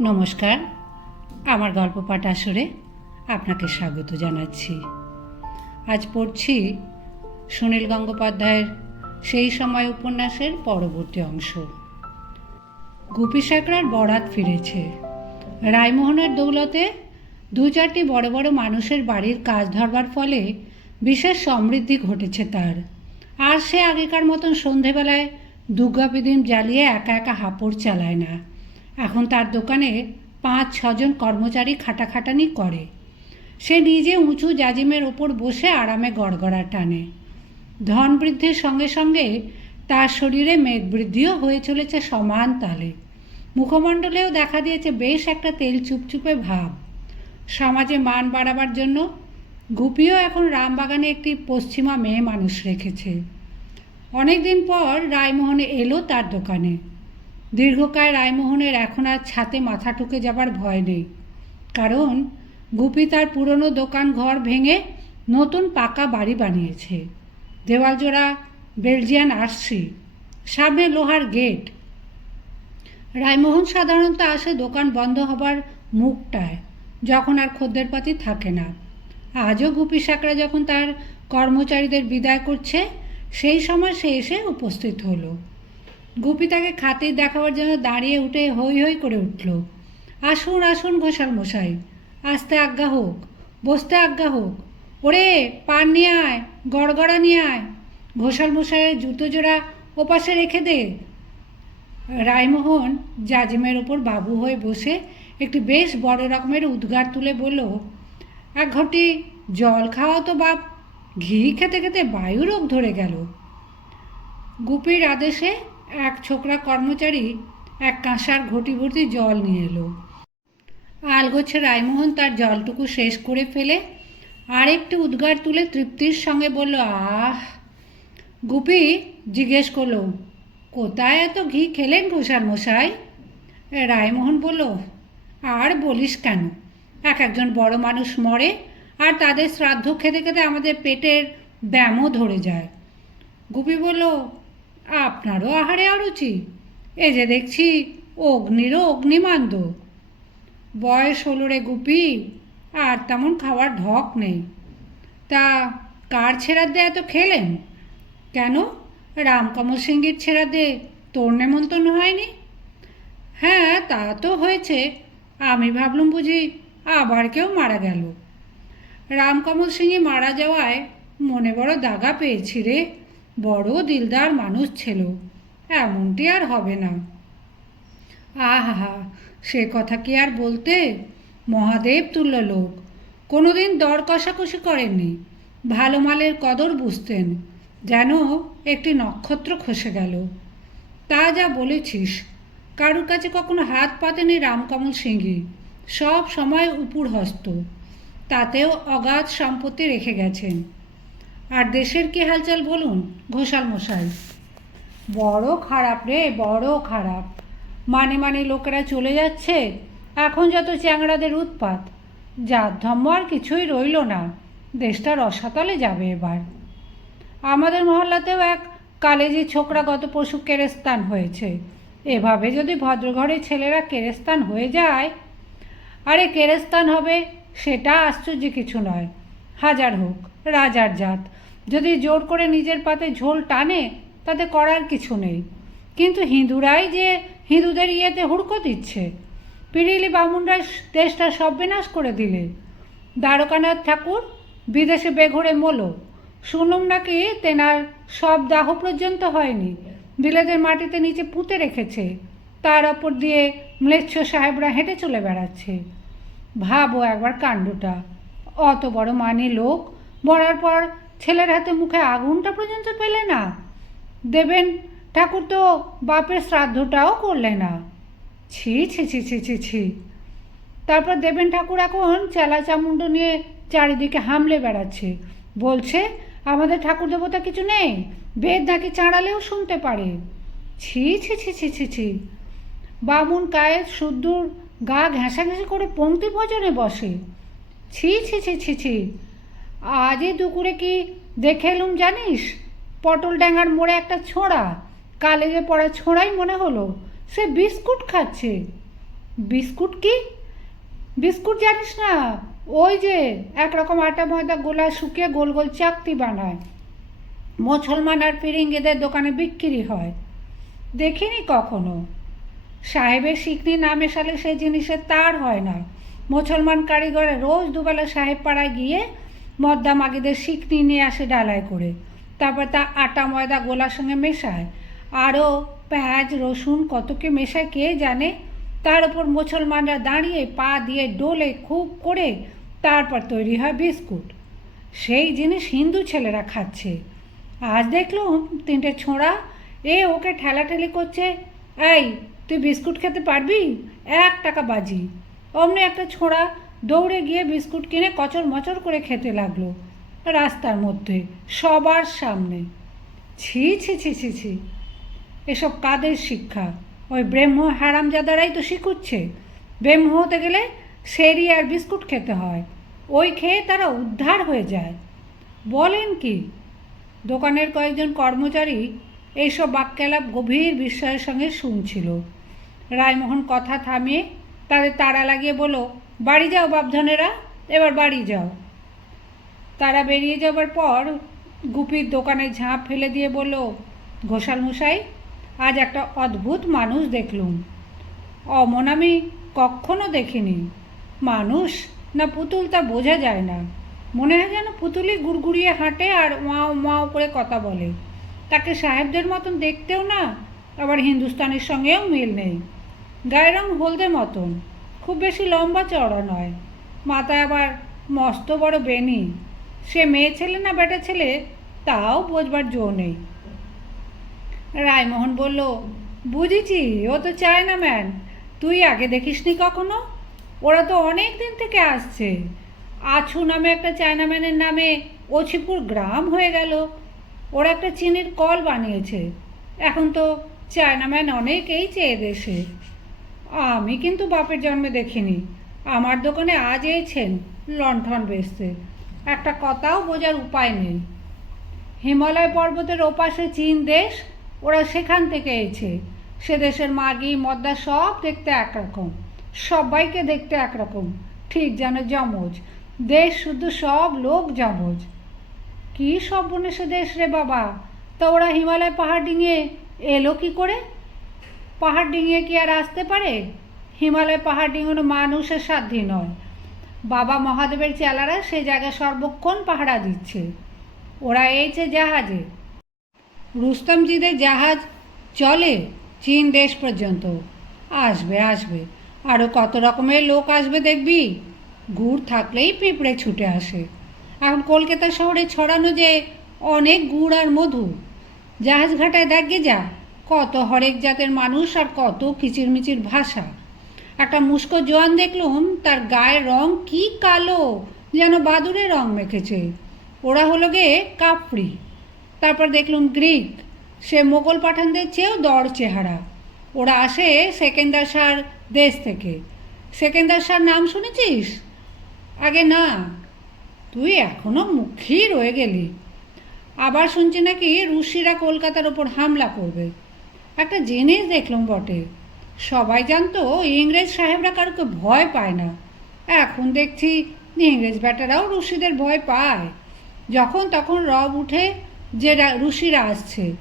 নমস্কার, আমার গল্প পাঠ আসরে আপনাকে স্বাগত জানাচ্ছি। আজ পড়ছি সুনীল গঙ্গোপাধ্যায়ের সেই সময় উপন্যাসের পরবর্তী অংশ। গুপি সাঁকড়ার বরাত ফিরেছে। রায়মোহনের দৌলতে দু চারটি বড় বড় মানুষের বাড়ির কাজ ধরবার ফলে বিশেষ সমৃদ্ধি ঘটেছে তার। আর সে আগেকার মতন সন্ধেবেলায় দুর্গাপিদিম জ্বালিয়ে একা একা হাঁপড় চালায় না। এখন তার দোকানে পাঁচ, ছজন কর্মচারী খাটাখাটানি করে। সে নিজে উঁচু জাজিমের ওপর বসে আরামে গড়গড়া টানে। ধন বৃদ্ধির সঙ্গে সঙ্গে তার শরীরে মেদ বৃদ্ধিও হয়ে চলেছে সমান তালে। মুখমণ্ডলেও দেখা দিয়েছে বেশ একটা তেল চুপচুপে ভাব। সমাজে মান বাড়াবার জন্য গুপিও এখন রামবাগানে একটি পশ্চিমা মেয়ে মানুষ রেখেছে। অনেক দিন পর রায়মোহন এলো তার দোকানে। দীর্ঘকায় রায়মোহনের এখন আর ছাতে মাথা ঠুকে যাবার ভয় নেই। কারণ গুপি তার পুরনো দোকান ঘর ভেঙে নতুন পাকা বাড়ি বানিয়েছে। দেওয়াল জোড়া বেলজিয়ান আরসি, সামনে লোহার গেট। রায়মোহন সাধারণত আসে দোকান বন্ধ হবার মুখটায়, যখন আর খদ্দের পাতি থাকে না। আজও গুপি সাকরা যখন তার কর্মচারীদের বিদায় করছে, সেই সময় সে এসে উপস্থিত হলো। গুপি তাকে খাতির দেখাবার জন্য দাঁড়িয়ে উঠে হই হই করে উঠল। আসুন আসুন ঘোষাল মশাই, আসতে আজ্ঞা হোক, বসতে আজ্ঞা হোক। ওরে, পান নিয়ে আয়, গড়গড়া নিয়ে আয়। ঘোষাল মশাইয়ের জুতো জোড়া ওপাশে রেখে দে। রায়মোহন জাজিমের ওপর বাবু হয়ে বসে একটি বেশ বড় রকমের উদ্গার তুলে বলল, এক ঘটি জল খাওয়া তো বাপ, ঘি খেতে খেতে বায়ু রোগ ধরে গেল। গুপির আদেশে এক ছোকরা কর্মচারী এক কাঁসার ঘটি ভর্তি জল নিয়ে এলো। আলগোছে রায়মোহন তার জলটুকু শেষ করে ফেলে আরেকটি উদ্গার তুলে তৃপ্তির সঙ্গে বলল, আহ! গুপি জিজ্ঞেস করল, কোথায় এত ঘি খেলেন ঘোষাল মশাই? রায়মোহন বলল, আর বলিস কেন? এক একজন বড় মানুষ মরে আর তাদের শ্রাদ্ধ খেতে খেতে আমাদের পেটের ব্যামও ধরে যায়। গুপি বলল আপনারও আহারে অরুচি। এ যে দেখছি অগ্নিরও অগ্নিমান্দ। বয়স হলো রে গুপি, আর তেমন খাওয়ার ঢক নেই। তা কার ছেড়াদে এত খেলেন? কেন? রামকমল সিংহের ছেড়াদে তোর নেমন্তন্ন হয়নি? হ্যাঁ তা তো হয়েছে। আমি ভাবলুম বুঝি আবার কেউ মারা গেল। রামকমল সিংহে মারা যাওয়ায় মনে বড় দাগা পেয়েছি রে। বড় দিলদার মানুষ ছিল। এমনটি আর হবে না। আহা সে কথা কি আর বলতে? মহাদেব তুল্য লোক, কোনোদিন দর কষাকষি করেননি। ভালো মালের কদর বুঝতেন, যেন একটি নক্ষত্র খসে গেল। তা যা বলেছিস, কারুর কাছে কখনো হাত পাতেনি রামকমল সিংহি। সব সময় উপুর হস্ত তাতেও অগাধ সম্পত্তি রেখে গেছেন। আর দেশের কি হালচাল বলুন? ঘোষাল মশাই। বড় খারাপ রে, বড় খারাপ। মানে মানে লোকেরা চলে যাচ্ছে, এখন যত চ্যাংড়াদের উৎপাত। জাত ধর্ম আর কিছুই রইল না, দেশটা রসাতলে যাবে এবার। আমাদের মহল্লাতেও এক কালেজি ছোকরা গত পশু কেরেস্তান হয়েছে। এভাবে যদি ভদ্রঘরের ছেলেরা কেরেস্তান হয়ে যায়, আরে কেরেস্তান হবে, সেটা আশ্চর্য কিছু নয়। হাজার হোক, রাজার জাত। যদি জোর করে নিজের পাতে ঝোল টানে, তাতে করার কিছু নেই। কিন্তু হিন্দুরাই যে হিন্দুদের ইয়েতে হুড়কো দিচ্ছে। পিরিলি বামুনরা দেশটা সব বিনাশ করে দিলে। দ্বারকানাথ ঠাকুর বিদেশে বেঘরে মোলো। শুনুম নাকি তেনার সব দাহ পর্যন্ত হয়নি। বিলেদের মাটিতে নিচে পুঁতে রেখেছে। তার ওপর দিয়ে ম্লেচ্ছ সাহেবরা হেঁটে চলে বেড়াচ্ছে। ভাবো একবার কাণ্ডটা। অত বড় মানি লোক মরার পর ছেলের হাতে মুখে আগুনটা পর্যন্ত পেলে না দেবেন ঠাকুর তো বাপের শ্রাদ্ধটাও করলে না ছি ছি ছি ছি ছি ছি তারপর দেবেন ঠাকুর এখন চেলা চামুণ্ড নিয়ে চারিদিকে হামলে বেড়াচ্ছে বলছে আমাদের ঠাকুর দেবতা কিছু নেই বেদ নাকি চাঁড়ালেও শুনতে পারে ছি ছি ছি ছি ছি ছি বামুন কায়ের শুদ্ধুর গা ঘেঁষাঘেঁষি করে পংক্তি ভোজনে বসে ছি ছি ছি ছি ছি আজই দুপুরে কি দেখে এলুম জানিস? পটল ড্যাঙ্গার মোড়ে একটা ছোঁড়া। কালেজে পড়া ছোঁড়াই মনে হলো, সে বিস্কুট খাচ্ছে। বিস্কুট কি? বিস্কুট জানিস না, ওই যে একরকম আটা, ময়দা, গোলা শুকিয়ে গোল গোল চাকতি বানায়। মুসলমান আর ফিরিঙ্গিদের দোকানে বিক্রি হয়। দেখিনি কখনো? সাহেবের শিকনি না মেশালে সেই জিনিসের তার হয় না। মুসলমান কারিগরে রোজ দুবেলা সাহেব পাড়ায় গিয়ে মদ্দা মাগিদের শিকনি নিয়ে আসে ডালায় করে। তারপর তা আটা, ময়দা গোলার সঙ্গে মেশায়। আরও পেঁয়াজ, রসুন কত কি মেশায় কে জানে? তার উপর মুসলমানরা দাঁড়িয়ে পা দিয়ে ডোলে খুব করে তারপর তৈরি হয় বিস্কুট। সেই জিনিস হিন্দু ছেলেরা খাচ্ছে। আজ দেখলুম তিনটে ছোঁড়া, এ ওকে ঠেলাঠেলি করছে, এই, তুই বিস্কুট খেতে পারবি? এক টাকা বাজি। অমনি একটা ছোঁড়া দৌড়ে গিয়ে বিস্কুট কিনে কচর মচর করে খেতে লাগল রাস্তার মধ্যে, সবার সামনে। ছি ছি ছি ছি ছি। এসব কাদের শিক্ষা? ওই ব্রহ্ম হারামজাদারাই তো শিখুচ্ছে। ব্রহ্ম হতে গেলে সেরি আর বিস্কুট খেতে হয়। ওই খেয়ে তারা উদ্ধার হয়ে যায়। বলেন কি? দোকানের কয়েকজন কর্মচারী এইসব বাক্যালাপ গভীর বিস্ময়ের সঙ্গে শুনছিল। রায়মোহন কথা থামিয়ে তাদের তাড়া লাগিয়ে বলো বাড়ি যাও বাপধনেরা, এবার বাড়ি যাও। তারা বেরিয়ে যাবার পর গুপির দোকানে ঝাঁপ ফেলে দিয়ে বলল, ঘোষাল মশাই, আজ একটা অদ্ভুত মানুষ দেখলুম। অমন আমি কখনো দেখিনি। মানুষ না পুতুল তা বোঝা যায় না। মনে হয় যেন পুতুলি গুড়গুড়িয়ে হাঁটে আর মাও মাও করে কথা বলে। তাকে সাহেবদের মতন দেখতেও না, আবার হিন্দুস্তানের সঙ্গেও মিল নেই। গায়ের রং হলদে মতন। খুব বেশি লম্বা চড়া নয়। মাথায় আবার মস্ত বড় বেনি সে মেয়ে ছেলে না বেটা ছেলে, তাও বোঝবার জো নেই। রায়মোহন বলল, বুঝেছি, ও তো চায় না ম্যান। তুই আগে দেখিসনি কখনো? ওরা তো অনেক দিন থেকে আসছে। আছু নামে একটা চায়নাম্যানের নামে ওছিপুর গ্রাম হয়ে গেল। ওরা একটা চিনির কল বানিয়েছে। এখন তো চায়নাম্যান অনেকেই চেয়ে দেশে। আমি কিন্তু বাপের জন্মে দেখিনি। আমার দোকানে আজ এসেছেন লণ্ঠন বেচতে। একটা কথাও বোঝার উপায় নেই। হিমালয় পর্বতের ওপাশে চীন দেশ, ওরা সেখান থেকে এসেছে। সে দেশের মাগি, মদ্দা সব দেখতে একরকম। সবাইকে দেখতে একরকম। ঠিক যেন যমজ। দেশ শুধু সব লোক যমজ। কী সব বনে সে দেশ রে বাবা? তা ওরা হিমালয় পাহাড় ডিঙিয়ে এলো কি করে? পাহাড় ডিঙিয়ে কি আর আসতে পারে? হিমালয় পাহাড় ডিঙানো মানুষের সাধ্যই নয়। বাবা মহাদেবের চেলারা সে জায়গায় সর্বক্ষণ পাহারা দিচ্ছে। ওরা এইছে জাহাজে। রুস্তমজিদের জাহাজ চলে চীন দেশ পর্যন্ত। আসবে আসবে। আরও কত রকমের লোক আসবে দেখবি? গুড় থাকলেই পিঁপড়ে ছুটে আসে। এখন কলকাতা শহরে ছড়ানো যে অনেক গুড় আর মধু, জাহাজ ঘাটায় দেখে যা। কত হরেক জাতের মানুষ আর কত কিচিরমিচির ভাষা। একটা মুস্কো জোয়ান দেখলুম, তার গায়ের রং কি কালো, যেন বাদুরে রং মেখেছে। ওরা হলো গে কাপড়ি। তারপর দেখলুম গ্রিক। সে মোগল পাঠানদের চেয়েও দড় চেহারা। ওরা আসে সেকেন্দার সার দেশ থেকে। সেকেন্দার সার নাম শুনেছিস? আগে না। তুই এখনও মুখেই রয়ে গেলি। আবার শুনছি নাকি রুশিরা কলকাতার ওপর হামলা করবে। একটা জিনিস দেখলাম বটে। সবাই জানতো ইংরেজ সাহেবরা কারোকে ভয় পায় না। এখন দেখছি ইংরেজ ব্যাটারাও রুশিদের ভয় পায়। যখন তখন রব উঠে যে রুশিরা আসছে।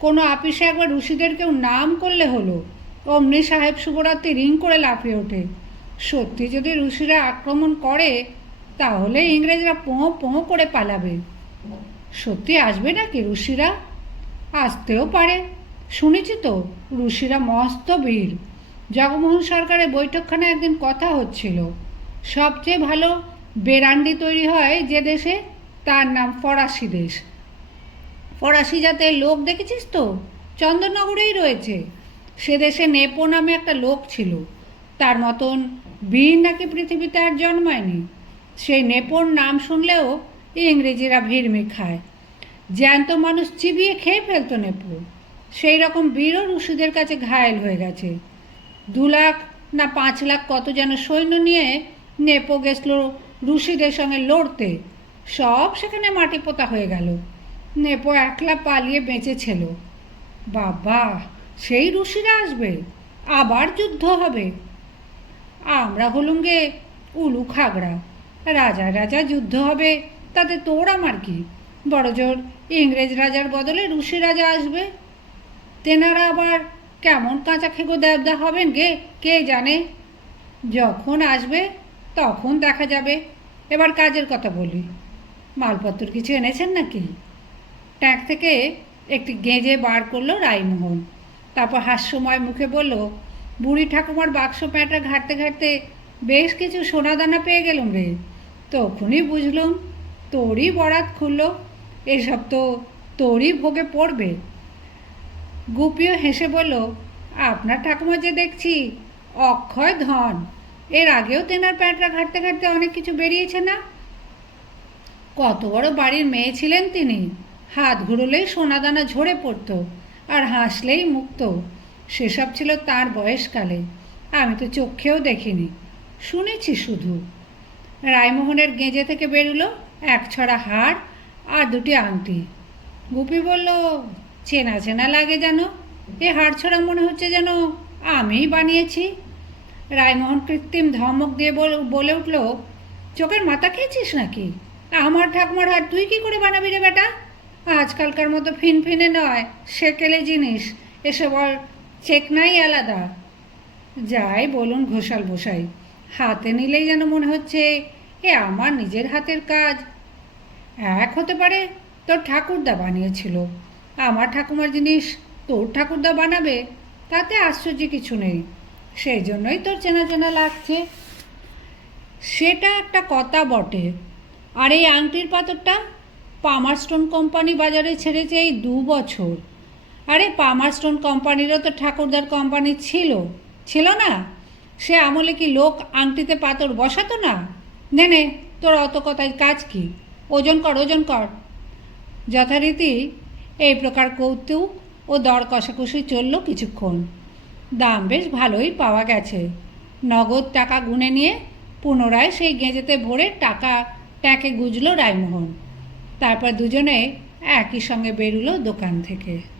কোনো আপিসে একবার রুশিদের কেউ নাম করলে হলো। অমনি সাহেব শুভরাত্রি রিং করে লাফিয়ে ওঠে। সত্যি যদি রুশিরা আক্রমণ করে, তাহলে ইংরেজরা পোঁ পোঁ করে পালাবে। সত্যি আসবে নাকি রুশিরা? আসতেও পারে। শুনেছি তো রুশিরা মস্ত বীর। জগমোহন সরকারের বৈঠকখানে একদিন কথা হচ্ছিল। সবচেয়ে ভালো বেরান্ডি তৈরি হয় যে দেশে? তার নাম ফরাসি দেশ। ফরাসি জাতের লোক দেখেছিস তো? চন্দননগরেই রয়েছে। সে দেশে নেপো নামে একটা লোক ছিল। তার মতন বীর নাকি পৃথিবীতে আর জন্মায়নি? সেই নেপোর নাম শুনলেও ইংরেজিরা ভিড়মি খায় জ্যান্ত মানুষ চিবিয়ে খেয়ে ফেলতো নেপো। সেই রকম বীরও রুশিদের কাছে ঘায়েল হয়ে গেছে। দু লাখ না পাঁচ লাখ কত যেন সৈন্য নিয়ে নেপো গেছিল রুশিদের সঙ্গে লড়তে। সব সেখানে মাটি পোতা হয়ে গেল। নেপো একলা পালিয়ে বেঁচেছিল। বাবা, সেই রুশিরা আসবে। আবার যুদ্ধ হবে। আমরা হলুম গে উলু খাগড়া। রাজা রাজা যুদ্ধ হবে, তাতে তোর আমার কি? বড় জোর ইংরেজ রাজার বদলে রুশি রাজা আসবে। তেনারা আবার কেমন কাঁচা খেগো দেবদা হবেন গে? কে জানে? যখন আসবে, তখন দেখা যাবে। এবার কাজের কথা বলি। মালপত্র কিছু এনেছেন নাকি? ট্যাঙ্ক থেকে একটি গেঁজে বার করল রাইমোহন তারপর হাস্যময় মুখে বলল, বুড়ি ঠাকুমার বাক্স প্যাঁটা ঘাঁটতে ঘাঁটতে বেশ কিছু সোনা দানা পেয়ে গেলুম রে। তখনই বুঝলুম তোরই বরাত খুললো। এসব তো তোরই ভোগে পড়বে। গুপিও হেসে বলল, আপনার ঠাকুমা যে দেখছি, অক্ষয় ধন। এর আগেও তেনার প্যাঁটরা ঘাঁটতে ঘাঁটতে অনেক কিছু বেরিয়েছে না? কত বড় বাড়ির মেয়ে ছিলেন তিনি। হাত ঘুরলেই সোনাদানা ঝরে পড়তো আর হাসলেই মুক্ত। সেসব ছিল তার বয়সকালে। আমি তো চোখেও দেখিনি। শুনেছি শুধু। রায়মোহনের গেঁজে থেকে বেরুলো এক ছড়া হাড় আর দুটি আংটি। গুপি বলল চেনা চেনা লাগে যেন। এ হাড় ছড়া মনে হচ্ছে যেন আমিই বানিয়েছি। রায়মোহন কৃত্রিম ধমক দিয়ে বল- উঠল, চোখের মাথা খেয়েছিস নাকি? আমার ঠাকুমার হাড় তুই কি করে বানাবি রে বেটা? আজকালকার মতো ফিনফিনে নয়, সেকেলে জিনিস এসব আর চেকনাই আলাদা। যাই বলুন ঘোষাল বসাই হাতে নিলেই যেন মনে হচ্ছে এ আমার নিজের হাতের কাজ। এক হতে পারে তোর ঠাকুরদা বানিয়েছিল। আমার ঠাকুমার জিনিস তোর ঠাকুরদা বানাবে, তাতে আশ্চর্য কিছু নেই। সেই জন্যই তোর চেনা চেনা লাগছে। সেটা একটা কথা বটে। আর এই আংটির পাথরটা পামার স্টোন কোম্পানি বাজারে ছেড়েছে এই দু বছর। আরে পামার স্টোন কোম্পানিরও তো ঠাকুরদার কোম্পানি ছিল। ছিল না? সে আমলে কি লোক আংটিতে পাথর বসাতো না? নে নে, তোর অত কথায় কাজ কি? ওজন কর ওজন কর। যথারীতি এই প্রকার কৌতুক ও দর কষাকষি চলল কিছুক্ষণ। দাম বেশ ভালোই পাওয়া গেছে। নগদ টাকা গুনে নিয়ে পুনরায় সেই গেঁজেতে ভরে টাকা ট্যাঁকে গুজল রায়মোহন। তারপর দুজনে একই সঙ্গে বেরুলো দোকান থেকে।